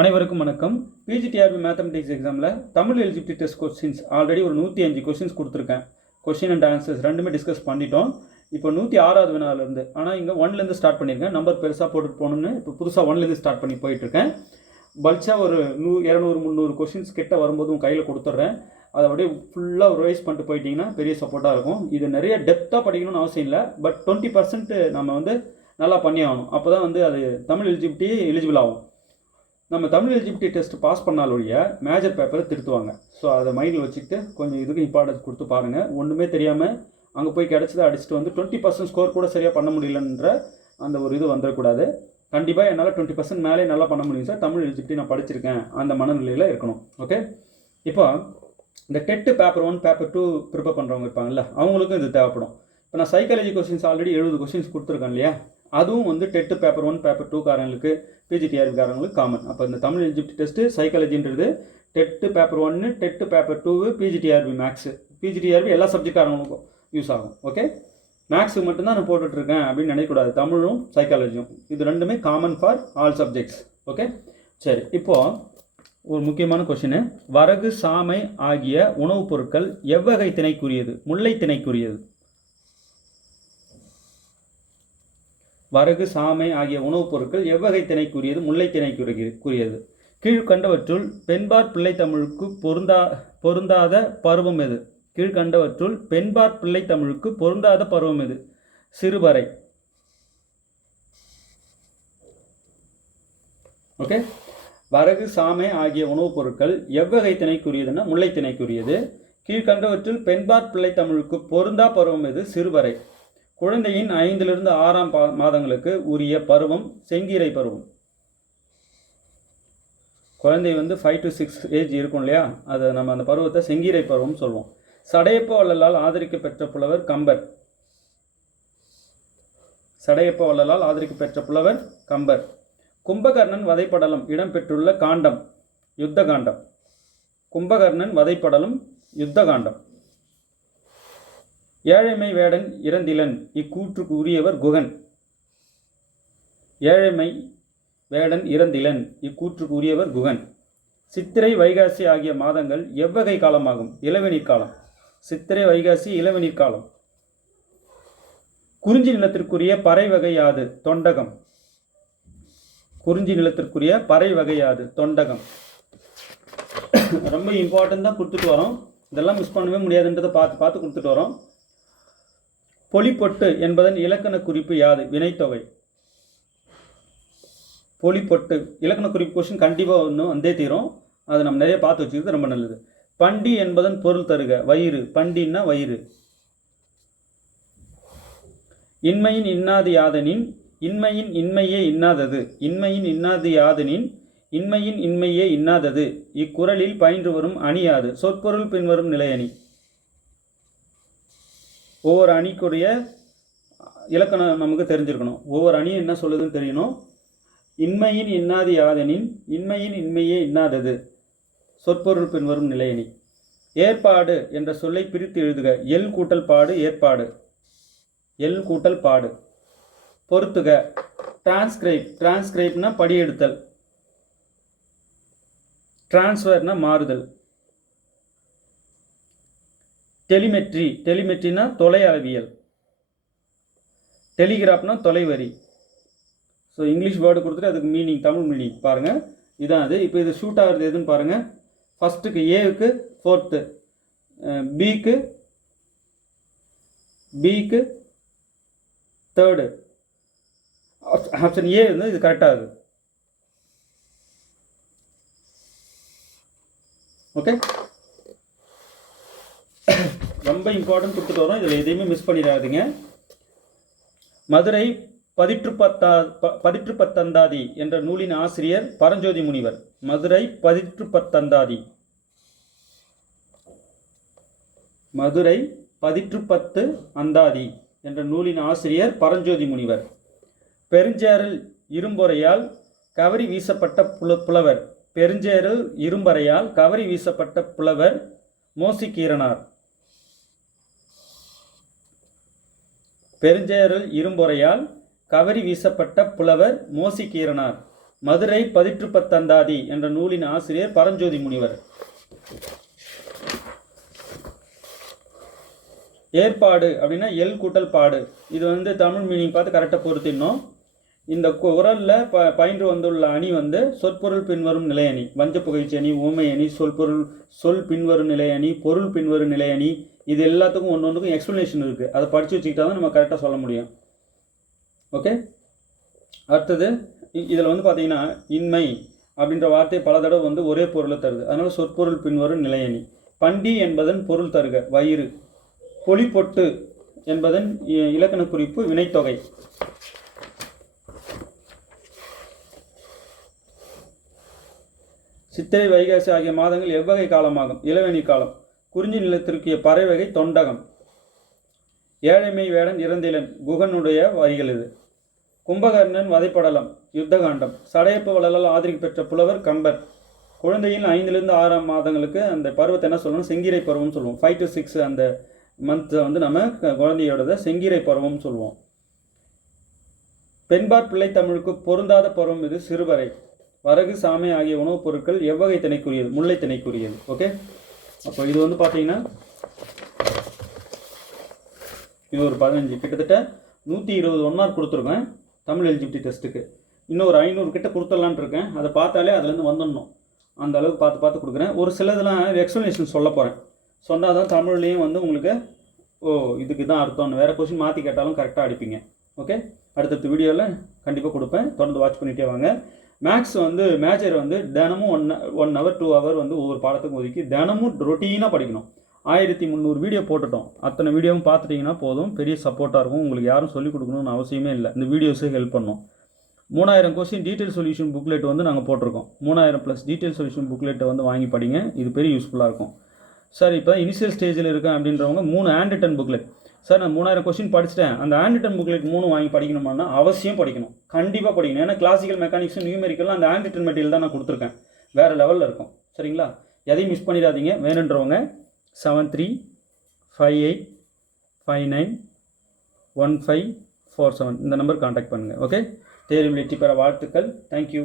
அனைவருக்கும் வணக்கம். PGTRB mathematics எக்ஸாமில் Tamil eligibility test questions already ஒரு 105 கொஸ்டின்ஸ் கொடுத்துருக்கேன். கொஸ்டின் அண்ட் ஆன்சர்ஸ் ரெண்டுமே டிஸ்கஸ் பண்ணிட்டோம். இப்போ 106வது வினாலேருந்து, ஆனால் இங்கே 1லேருந்து ஸ்டார்ட் பண்ணியிருக்கேன். நம்பர் பெருசாக போட்டுட்டு போகணுன்னு இப்போ புதுசாக 1லேருந்து ஸ்டார்ட் பண்ணி போயிட்டுருக்கேன். பல்ச்சாக ஒரு 200-300 கொஸ்டின்ஸ் கிட்ட வரும்போது உங்கள் கையில் கொடுத்துட்றேன். அதை அப்படியே ஃபுல்லாக ரிவைஸ் பண்ணிட்டு போயிட்டீங்கன்னா பெரிய சப்போர்ட்டாக இருக்கும். இது நிறைய டெப்த்தாக படிக்கணும்னு அவசியம் இல்லை, பட் 20% நம்ம நல்லா பண்ணி ஆகணும். அப்போ தான் அது தமிழ் எலிஜிபிள் ஆகும். நம்ம தமிழ் எலிஜிபிலிட்டி டெஸ்ட் பாஸ் பண்ணாலொழிய மேஜர் பேப்பரை திருத்துவாங்க. ஸோ அதை மைண்டில் வச்சுக்கிட்டு கொஞ்சம் இதுக்கு இம்பார்ட்டன்ஸ் கொடுத்து பாருங்கள். ஒன்றுமே தெரியாமல் அங்கே போய் கிடச்சதை அடிச்சுட்டு 20% ஸ்கோர் கூட சரியாக பண்ண முடியலன்ற அந்த ஒரு இது வந்துடக்கூடாது. கண்டிப்பாக என்னால் 20% மேலே நல்லா பண்ண முடியும் சார், தமிழ் எலிஜிபிலிட்டி நான் படிச்சிருக்கேன், அந்த மனநிலையில் இருக்கணும். ஓகே, இப்போ இந்த டெட்டு பேப்பர் 1 பேப்பர் 2 ப்ரிப்பேர் பண்ணுறவங்க இருப்பாங்கல்ல, அவங்களுக்கும் இது தேவைப்படும். இப்போ நான் சைக்காலஜி கொஸ்டின்ஸ் ஆல்ரெடி 70 கொஸ்டின்ஸ் கொடுத்துருக்கேன் இல்லையா, அதுவும் டெட்டு பேப்பர் 1 பேப்பர் 2 காரங்களுக்கு பிஜிடிஆர்பி காரங்களுக்கு காமன். அப்போ இந்த தமிழ் எலிஜிபிலிட்டி டெஸ்ட்டு சைக்காலஜின்றது TET paper 1, TET paper 2, PGTRB maths. PGTRB எல்லா சப்ஜெக்ட்காரங்களுக்கும் யூஸ் ஆகும். ஓகே, மேக்ஸுக்கு மட்டும்தான் நான் போட்டுட்ருக்கேன் அப்படின்னு நினைக்கக்கூடாது. தமிழும் சைக்காலஜியும் இது ரெண்டுமே common for all subjects. Okay, சரி. இப்போது ஒரு முக்கியமான கொஸ்டின், வரகு சாமை ஆகிய உணவுப் பொருட்கள் எவ்வகை திணைக்குரியது? முல்லை திணைக்குரியது. வரகு சாமை ஆகிய உணவுப் பொருட்கள் எவ்வகை திணைக்குரியது? முல்லை திணைக்குரியது. கீழ்கண்டவற்றுள் பெண்பார் பிள்ளை தமிழுக்கு பொருந்தாத பருவம் எது? கீழ்கண்டவற்றுள் பெண்பார் பிள்ளை தமிழுக்கு பொருந்தாத பருவம் எது? சிறுபறை. ஓகே, வரகு சாமை ஆகிய உணவுப் பொருட்கள் எவ்வகை திணைக்குரியதுன்னா முல்லை திணைக்குரியது. கீழ்கண்டவற்றுள் பெண்பார் பிள்ளை தமிழுக்கு பொருந்தா பருவம் எது? சிறுபறை. குழந்தையின் 5லிருந்து 6ஆம் மாதங்களுக்கு உரிய பருவம் செங்கீரை பருவம். குழந்தை 5 to 6 ஏஜ் இருக்கும் இல்லையா, அதை நம்ம அந்த பருவத்தை செங்கீரை பருவம் சொல்லுவோம். சடையப்ப வள்ளலால் ஆதரிக்க பெற்ற புலவர் கம்பர். சடையப்ப வள்ளலால் ஆதரிக்க பெற்ற புலவர் கம்பர். கும்பகர்ணன் வதைப்படலம் இடம்பெற்றுள்ள காண்டம் யுத்த காண்டம். கும்பகர்ணன் வதைப்படலம் யுத்த காண்டம். ஏழைமை வேடன் இறந்திலன் இக்கூற்றுக்கு உரியவர் குகன். ஏழைமை வேடன் இறந்திலன் இக்கூற்றுக்கு உரியவர் குகன். சித்திரை வைகாசி ஆகிய மாதங்கள் எவ்வகை காலமாகும்? இளவேநீர் காலம். சித்திரை வைகாசி இளவேநீர் காலம். குறிஞ்சி நிலத்திற்குரிய பறை வகை யாது? தொண்டகம். குறிஞ்சி நிலத்திற்குரிய பறை வகை யாது? தொண்டகம். ரொம்ப இம்பார்ட்டன்ட் தான் கொடுத்துட்டு வரோம். இதெல்லாம் மிஸ் பண்ணவே முடியாதுன்றதை பார்த்து கொடுத்துட்டு வரோம். பொலிப்பொட்டு என்பதன் இலக்கண குறிப்பு யாது? வினைத்தொகை. பொலிப்பொட்டு இலக்கண குறிப்பு கொஸ்டின் கண்டிப்பாக வந்தே தீரும். அதை நம்ம நிறைய பார்த்து வச்சுக்கிறது ரொம்ப நல்லது. பண்டி என்பதன் பொருள் தருக. வயிறு. பண்டின்னா வயிறு. இன்மையின் இன்னாது யாதனின் இன்மையின் இன்மையே இன்னாதது. இன்மையின் இன்னாது யாதனின் இன்மையின் இன்மையே இன்னாதது. இக்குறளில் பயின்று வரும் அணி யாது? சொற்பொருள் பின்வரும் நிலையணி. ஒவ்வொரு அணிக்குரிய இலக்கணம் நமக்கு தெரிஞ்சிருக்கணும். ஒவ்வொரு அணியும் என்ன சொல்லுதுன்னு தெரியணும். இன்மையின் இன்னாது யாதனின் இன்மையின் இன்மையே இன்னாதது. சொற்பொருள் பின்வரும் நிலையணி. ஏற்பாடு என்ற சொல்லை பிரித்து எழுதுக. எல் கூட்டல் பாடு ஏற்பாடு. எல் கூட்டல் பாடு. பொறுத்துக. டிரான்ஸ்கிரைப். டிரான்ஸ்கிரைப்னா படியெடுத்தல். டிரான்ஸ்ஃபர்னா மாறுதல். டெலிமெட்ரி. டெலிமெட்ரினா தொலை அளவியல். டெலிகிராஃப்னா தொலைவரி. ஸோ இங்கிலீஷ் வேர்டு கொடுத்துட்டு அதுக்கு மீனிங், தமிழ் மீனிங் பாருங்கள். இதான் அது. இப்போ இது ஷூட் ஆகிறது எதுன்னு பாருங்கள். ஃபஸ்ட்டுக்கு ஏவுக்கு 4th, பிக்கு 3rd. ஆப்ஷன் ஏ இது கரெக்டாகுது. ஓகே, ரொம்ப இம்பார்ட்டன்ட் கொடுத்துட்டு வரோம். இதில் எதையுமே மிஸ் பண்ணிடாதீங்க. மதுரை பதிற்றுப்பத்தந்தாதி என்ற நூலின் ஆசிரியர் பரஞ்சோதி முனிவர். மதுரை பதிற்றுப்பத்தந்தாதி. மதுரை 10 அந்தாதி என்ற நூலின் ஆசிரியர் பரஞ்சோதி முனிவர். பெருஞ்சேரல் இரும்பொறையால் கவரி வீசப்பட்ட புலவர். பெருஞ்சேரல் இரும்பறையால் கவரி வீசப்பட்ட புலவர் மோசிகீரனார். பெருஞ்சேரல் இரும்பொறையால் கவரி வீசப்பட்ட புலவர் மோசிகீரனார். மதுரை பதிற்றுப்பத்தந்தாதி என்ற நூலின் ஆசிரியர் பரஞ்சோதி முனிவர். ஏற்பாடு அப்படின்னா எல் கூட்டல் பாடு. இது வந்து தமிழ் மீனிங் பார்த்து கரெக்டாக பொறுத்திடணும். இந்த குறளில் பயின்று வந்துள்ள அணி வந்து சொற்பொருள் பின்வரும் நிலையணி, வஞ்ச புகழ்ச்சி அணி, ஊமை அணி, சொல் பின்வரும் நிலையணி, பொருள் பின்வரும் நிலையணி. இது எல்லாத்துக்கும் ஒன்று ஒன்றுக்கும் எக்ஸ்ப்ளனேஷன் இருக்குது. அதை படித்து வச்சுக்கிட்டா தான் நம்ம கரெக்டாக சொல்ல முடியும். ஓகே, அடுத்தது இதில் வந்து பார்த்தீங்கன்னா இன்மை அப்படின்ற வார்த்தை பல தடவை வந்து ஒரே பொருளை தருது. அதனால் சொற்பொருள் பின்வரும் நிலையணி. பண்டி என்பதன் பொருள் தருக வயிறு. பொலிப்பொட்டு என்பதன் இலக்கண குறிப்பு வினைத்தொகை. சித்திரை வைகாசி ஆகிய மாதங்கள் எவ்வகை காலமாகும்? இளவேணி காலம். குறிஞ்சி நிலத்திற்கிய பறவைகை தொண்டகம். ஏழைமை வேடன் இறந்திலன் குகனுடைய வரிகள் இது. கும்பகர்ணன் வதைப்படலம் யுத்தகாண்டம். சடையப்ப வளலால் ஆதரிக்க பெற்ற புலவர் கம்பர். குழந்தையின் 5லிருந்து 6 மாதங்களுக்கு அந்த பருவத்தை என்ன சொல்லணும்? செங்கீரை பருவம்னு சொல்லுவோம். 5 to 6 அந்த மந்த்தை வந்து நம்ம குழந்தையோட செங்கீரை பருவம்னு சொல்லுவோம். பெண்பார் பிள்ளை தமிழுக்கு பொருந்தாத பருவம் இது சிறுவரை. வரகு சாமை ஆகிய உணவுப் பொருட்கள் எவ்வகை திணைக்குரியது? முல்லை திணைக்குரியது. ஓகே, அப்போ இது வந்து பார்த்தீங்கன்னா இது ஒரு 15 கிட்டத்தட்ட 120 1 மார்க் கொடுத்துருக்கேன் தமிழ் எலிஜிபிலிட்டி டெஸ்ட்டுக்கு. இன்னும் ஒரு 500 கிட்ட கொடுத்துடலான் இருக்கேன். அதை பார்த்தாலே அதுலேருந்து வந்துடணும். அந்த அளவுக்கு பார்த்து கொடுக்குறேன். ஒரு சிலதெல்லாம் எக்ஸ்ப்ளனேஷன் சொல்ல போகிறேன். சொன்னால் தான் தமிழ்லேயும் வந்து உங்களுக்கு இதுக்கு தான் அர்த்தம்னு வேறு கொஸ்டின் மாற்றி கேட்டாலும் கரெக்டாக அடிப்பீங்க. ஓகே, அடுத்தடுத்த வீடியோவில் கண்டிப்பாக கொடுப்பேன். தொடர்ந்து வாட்ச் பண்ணிகிட்டே வாங்க. மேக்ஸ் வந்து மேஜர் வந்து தினமும் 1 hour 2 hour வந்து ஒவ்வொரு பாடத்துக்கும் ஒதுக்கி தினமும் ரொட்டீனாக படிக்கணும். 1300 வீடியோ போட்டுட்டோம். அத்தனை வீடியோவும் பார்த்துட்டிங்கன்னா போதும், பெரிய சப்போர்ட்டாக இருக்கும். உங்களுக்கு யாரும் சொல்லிக் கொடுக்கணும்னு அவசியமே இல்லை. இந்த வீடியோஸே ஹெல்ப் பண்ணும். 3000 கொஸ்டின் டீட்டெயில் சொல்யூஷன் புக்லெட் வந்து நாங்கள் போட்டிருக்கோம். 3000+ டீட்டெயில் சொல்யூஷன் புக்லெட்டை வந்து வாங்கி படிங்க. இது பெரிய யூஸ்ஃபுல்லாக இருக்கும். சார் இப்போ இனிஷியல் ஸ்டேஜில் இருக்கேன் அப்படின்றவங்க 3 ஹேண்ட் ரிட்டன் புக்லெட். சார் நான் 3000 கொஸ்டின் படிச்சிட்டேன், அந்த ஹேண்ட் ரிட்டன் புக்லெட் 3 வாங்கி படிக்கணுமானா அவசியம் படிக்கணும். கண்டிப்பாக படிக்கணும். ஏன்னா கிளாசிக்கல் மெக்கானிக்ஸும் நியூமெரிக்கலும் அந்த ஹேண்ட் ரிட்டன் மெட்டீரியல் தான் நான் கொடுத்துருக்கேன். வேறு லெவலில் இருக்கும். சரிங்களா? எதையும் மிஸ் பண்ணிடாதீங்க. வேணுன்றவங்க 7358591547 இந்த நம்பர் கான்டாக்ட் பண்ணுங்கள். ஓகே, தேர்வில் வெற்றி பெற வாழ்த்துக்கள். தேங்க்யூ.